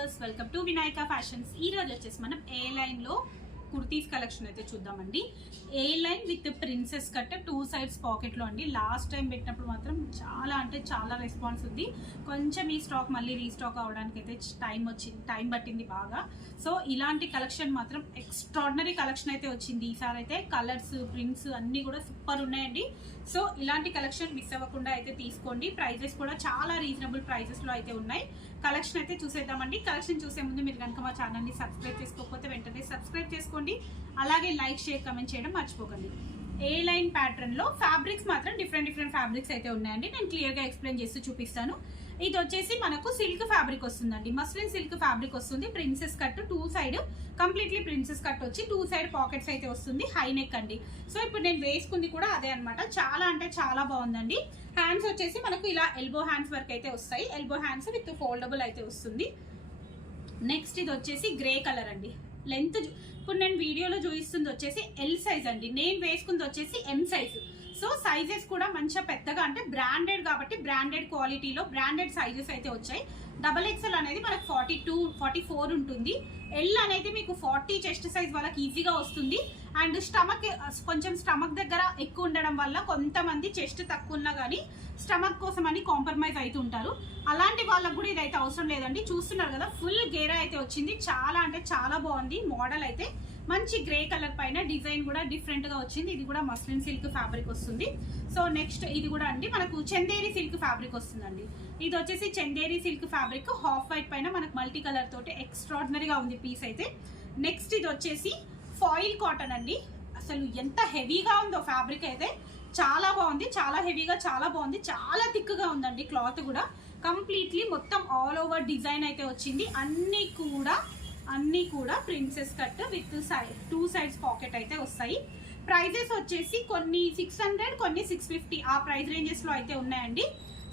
Viewers, welcome to Vinayaka fashions. ఈ రోజు వచ్చేసి మనం ఏ లైన్ లో కుర్తీస్ కలెక్షన్ అయితే చూద్దామండి. A line with princess cut 2 sides pocket లో అండి. లాస్ట్ టైం పెట్టినప్పుడు మాత్రం చాలా అంటే చాలా రెస్పాన్స్ ఉంది. కొంచెం ఈ స్టాక్ మళ్ళీ రీస్టాక్ అవడానికి అయితే టైం పట్టింది బాగా. సో ఇలాంటి కలెక్షన్ మాత్రం ఎక్స్ట్రాడినరీ కలెక్షన్ అయితే వచ్చింది. ఈసారి అయితే కలర్స్, ప్రింట్స్ అన్ని కూడా సూపర్ ఉన్నాయండి. సో ఇలాంటి కలెక్షన్ మిస్ అవ్వకుండా అయితే తీసుకోండి. ప్రైజెస్ కూడా చాలా రీజనబుల్ ప్రైజెస్ లో అయితే ఉన్నాయి. కలెక్షన్ అయితే చూసేద్దామండి. కలెక్షన్ చూసే ముందు మీరు కనుక మా ఛానల్ ని సబ్స్క్రైబ్ చేసుకోకపోతే వెంటనే సబ్స్క్రైబ్ చేసుకోండి. అలాగే లైక్, షేర్, కమెంట్ చేయడం మర్చిపోకండి. ఏ లైన్ ప్యాటర్న్ లో ఫ్యాబ్రిక్స్ మాత్రం డిఫరెంట్ ఫ్యాబ్రిక్స్ అయితే ఉన్నాయండి. నేను క్లియర్ గా ఎక్స్ప్లెయిన్ చేస్తూ చూపిస్తాను. ఇది వచ్చేసి మనకు సిల్క్ ఫ్యాబ్రిక్ వస్తుందండి. మస్లిన్ సిల్క్ ఫ్యాబ్రిక్ వస్తుంది. Princess cut 2 side completely princess cut వచ్చి 2 సైడ్ పాకెట్స్ అయితే వస్తుంది. హై నెక్ అండి. సో ఇప్పుడు నేను వేసుకుంది కూడా అదే అనమాట. చాలా అంటే చాలా బాగుందండి. హ్యాండ్స్ వచ్చేసి మనకు ఇలా ఎల్బో హ్యాండ్స్ వరకు అయితే వస్తాయి. ఎల్బో హ్యాండ్స్ విత్ ఫోల్డబుల్ అయితే వస్తుంది. నెక్స్ట్ ఇది వచ్చేసి గ్రే కలర్ అండి. లెంత్ ఇప్పుడు నేను వీడియోలో చూపిస్తుంది వచ్చేసి ఎల్ సైజ్ అండి. నేను వేసుకుంది వచ్చేసి ఎం సైజ్. సో సైజెస్ కూడా మంచిగా పెద్దగా, అంటే బ్రాండెడ్ కాబట్టి బ్రాండెడ్ క్వాలిటీలో బ్రాండెడ్ సైజెస్ అయితే వచ్చాయి. XXL అనేది మనకు 42, 44 ఉంటుంది. ఎల్ అనేది మీకు 40 చెస్ట్ సైజ్ వాళ్ళకి ఈజీగా వస్తుంది. అండ్ కొంచెం స్టమక్ దగ్గర ఎక్కువ ఉండడం వల్ల కొంతమంది చెస్ట్ తక్కువ ఉన్నా కానీ స్టమక్ కోసం అని కాంప్రమైజ్ అవుతుంటారు. అలాంటి వాళ్ళకు కూడా ఇదైతే అవసరం లేదండి. చూస్తున్నారు కదా, ఫుల్ గేరా అయితే వచ్చింది. చాలా అంటే చాలా బాగుంది. మోడల్ అయితే మంచి గ్రే కలర్ పైన డిజైన్ కూడా డిఫరెంట్ గా వచ్చింది. ఇది కూడా మస్లిన్ సిల్క్ ఫ్యాబ్రిక్ వస్తుంది. సో నెక్స్ట్ ఇది కూడా అండి మనకు చందేరి సిల్క్ ఫ్యాబ్రిక్ వస్తుందండి. ఇది వచ్చేసి Chanderi silk fabric half white పైన మనకు మల్టీ కలర్ తోటి ఎక్స్ట్రాడినరీగా ఉంది పీస్ అయితే. నెక్స్ట్ ఇది వచ్చేసి ఫాయిల్ కాటన్ అండి. అసలు ఎంత హెవీగా ఉందో ఫ్యాబ్రిక్ అయితే. చాలా బాగుంది, చాలా హెవీగా, చాలా బాగుంది. చాలా థిక్గా ఉందండి క్లాత్ కూడా. కంప్లీట్లీ మొత్తం ఆల్ ఓవర్ డిజైన్ అయితే వచ్చింది. అన్ని కూడా princess cut with 2 sides pocket అయితే వస్తాయి. ప్రైజెస్ వచ్చేసి కొన్ని 600, కొన్ని 650 ఆ ప్రైస్ రేంజెస్ లో అయితే ఉన్నాయండి.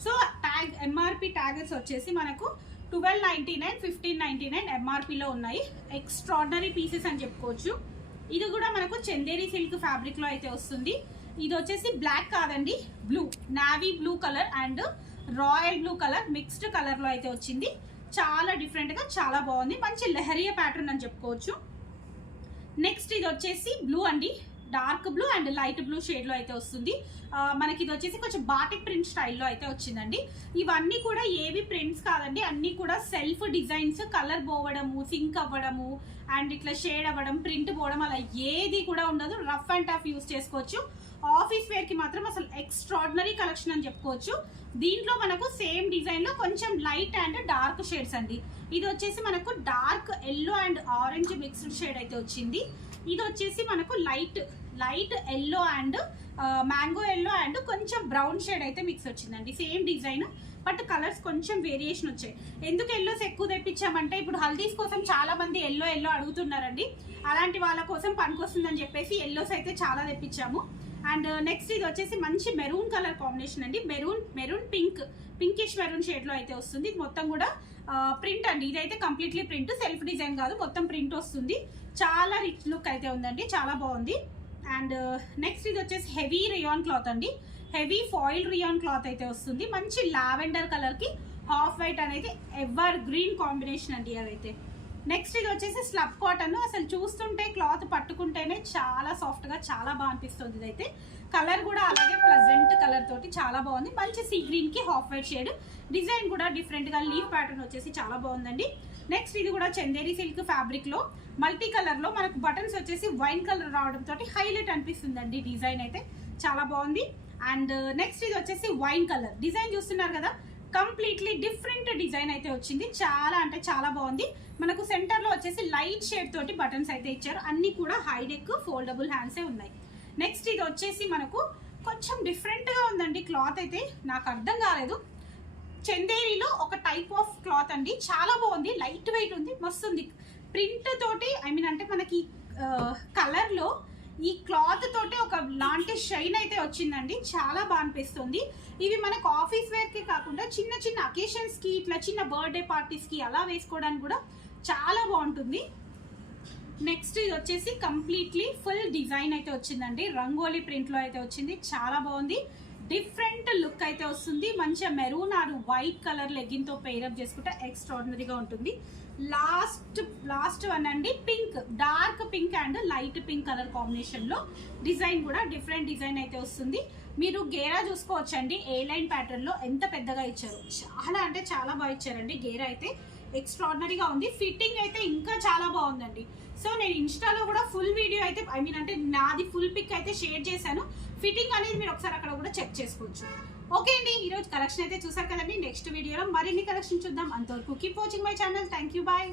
సో ట్యాగ్ ఎంఆర్పి ట్యాగర్స్ వచ్చేసి మనకు 1299, 1599 ఎంఆర్పిలో ఉన్నాయి. ఎక్స్ట్రాడినరీ పీసెస్ అని చెప్పుకోవచ్చు. ఇది కూడా మనకు చందేరి సిల్క్ ఫ్యాబ్రిక్ లో అయితే వస్తుంది. ఇది వచ్చేసి బ్లాక్ కాదండి, blue, navy blue colour and royal blue colour mixed colour లో అయితే వచ్చింది. చాలా డిఫరెంట్ గా చాలా బాగుంది. మంచి లెహరియా ప్యాటర్న్ అని చెప్పుకోవచ్చు. నెక్స్ట్ ఇది వచ్చేసి బ్లూ అండి. Dark blue and light blue shade లో అయితే వస్తుంది. మనకి ఇది వచ్చేసి కొంచెం బాటిక్ ప్రింట్ స్టైల్లో అయితే వచ్చిందండి. ఇవన్నీ కూడా ఏవి ప్రింట్స్ కాదండి, అన్ని కూడా సెల్ఫ్ డిజైన్స్. కలర్ పోవడము, సింక్ అవ్వడము అండ్ ఇట్లా షేడ్ అవ్వడం, ప్రింట్ పోవడం అలా ఏది కూడా ఉండదు. రఫ్ అండ్ టఫ్ యూస్ చేసుకోవచ్చు. ఆఫీస్ వేర్ కి మాత్రం అసలు ఎక్స్ట్రాడినరీ కలెక్షన్ అని చెప్పుకోవచ్చు. దీంట్లో మనకు సేమ్ డిజైన్ లో కొంచెం లైట్ అండ్ డార్క్ షేడ్స్ అండి. ఇది వచ్చేసి మనకు dark yellow and orange mixed shade అయితే వచ్చింది. ఇది వచ్చేసి మనకు light yellow and mango yellow and కొంచెం బ్రౌన్ షేడ్ అయితే మిక్స్ వచ్చిందండి. సేమ్ డిజైన్ బట్ కలర్స్ కొంచెం వేరియేషన్ వచ్చాయి. ఎందుకు ఎల్లోస్ ఎక్కువ తెప్పించామంటే ఇప్పుడు హల్దీస్ కోసం చాలా మంది ఎల్లో అడుగుతున్నారండి. అలాంటి వాళ్ళ కోసం పనికొస్తుందని చెప్పేసి ఎల్లోస్ అయితే చాలా తెప్పించాము. అండ్ నెక్స్ట్ ఇది వచ్చేసి మంచి మెరూన్ కలర్ కాంబినేషన్ అండి. మెరూన్ పింకిష్ మెరూన్ షేడ్ లో అయితే వస్తుంది. ఇది మొత్తం కూడా ప్రింట్ అండి. ఇదైతే కంప్లీట్లీ ప్రింట్, సెల్ఫ్ డిజైన్ కాదు, మొత్తం ప్రింట్ వస్తుంది. చాలా రిచ్ లుక్ అయితే ఉందండి, చాలా బాగుంది. అండ్ నెక్స్ట్ ఇది వచ్చేసి హెవీ రియాన్ క్లాత్ అండి. హెవీ ఫాయిల్ రియాన్ క్లాత్ అయితే వస్తుంది. మంచి లావెండర్ కలర్ కి హాఫ్ వైట్ అనేది ఎవర్ గ్రీన్ కాంబినేషన్ అండి అదైతే. నెక్స్ట్ ఇది వచ్చేసి స్లబ్ కాటన్. అసలు చూస్తుంటే క్లాత్ పట్టుకుంటేనే చాలా సాఫ్ట్ గా చాలా బాగా అనిపిస్తుంది. ఇదైతే కలర్ కూడా అలాగే ప్లెజెంట్ కలర్ తోటి చాలా బాగుంది. మంచి సీ గ్రీన్ కి హాఫ్ వైట్ షేడ్. డిజైన్ కూడా డిఫరెంట్ గా లీఫ్ ప్యాటర్న్ వచ్చేసి చాలా బాగుందండి. నెక్స్ట్ ఇది కూడా చందేరి సిల్క్ ఫ్యాబ్రిక్ లో మల్టీ కలర్ లో మనకు బటన్స్ వచ్చేసి వైన్ కలర్ రావడం తోటి హైలైట్ అనిపిస్తుందండి. డిజైన్ అయితే చాలా బాగుంది. అండ్ నెక్స్ట్ ఇది వచ్చేసి వైన్ కలర్ డిజైన్ చూస్తున్నారు కదా, కంప్లీట్లీ డిఫరెంట్ డిజైన్ అయితే వచ్చింది. చాలా అంటే చాలా బాగుంది. మనకు సెంటర్ లో వచ్చేసి లైట్ షేడ్ తోటి బటన్స్ అయితే ఇచ్చారు. అన్ని కూడా హై నెక్ ఫోల్డబుల్ హ్యాండ్సే ఉన్నాయి. నెక్స్ట్ ఇది వచ్చేసి మనకు కొంచెం డిఫరెంట్ గా ఉందండి. క్లాత్ అయితే నాకు అర్థం కాలేదు. చందేరిలో ఒక టైప్ ఆఫ్ క్లాత్ అండి. చాలా బాగుంది, లైట్ వెయిట్ ఉంది, మస్తుంది. ప్రింట్ తోటి అంటే మనకి కలర్ లో ఈ క్లాత్ తోటి ఒక లాంటి షైన్ అయితే వచ్చిందండి. చాలా బాగా అనిపిస్తుంది. ఇవి మనకు ఆఫీస్ వేర్ కి కాకుండా చిన్న అకేషన్స్ కి, ఇట్లా చిన్న బర్త్డే పార్టీస్ కి అలా వేసుకోవడానికి కూడా చాలా బాగుంటుంది. నెక్స్ట్ ఇది వచ్చేసి కంప్లీట్లీ ఫుల్ డిజైన్ అయితే వచ్చిందండి. రంగోలీ ప్రింట్ లో అయితే వచ్చింది. చాలా బాగుంది. డిఫరెంట్ లుక్ అయితే వస్తుంది. మంచిగా మెరూన్ ఆర్ వైట్ కలర్ లెగ్గిన్తో పేరప్ చేసుకుంటే ఎక్స్ట్రాడినరీగా ఉంటుంది. లాస్ట్ వన్ అండి, pink, dark pink and light pink colour కాంబినేషన్లో డిజైన్ కూడా డిఫరెంట్ డిజైన్ అయితే వస్తుంది. మీరు గేరా చూసుకోవచ్చండి, ఏ లైన్ ప్యాటర్న్లో ఎంత పెద్దగా ఇచ్చారు, చాలా అంటే చాలా బాగా ఇచ్చారండి. గేరా అయితే ఎక్స్ట్రాడినరీగా ఉంది. ఫిట్టింగ్ అయితే ఇంకా చాలా బాగుందండి. సో నేను ఇన్స్టాలో కూడా ఫుల్ వీడియో అయితే అంటే నాది ఫుల్ పిక్ అయితే షేర్ చేశాను. ఫిట్టింగ్ అనేది మీరు ఒకసారి అక్కడ కూడా చెక్ చేసుకోవచ్చు. ఓకే అండి, ఈరోజు కలెక్షన్ అయితే చూసారు కదండి. నెక్స్ట్ వీడియోలో మరిన్ని కలెక్షన్ చూద్దాం. అంతవరకు keep watching my channel. Thank you, bye.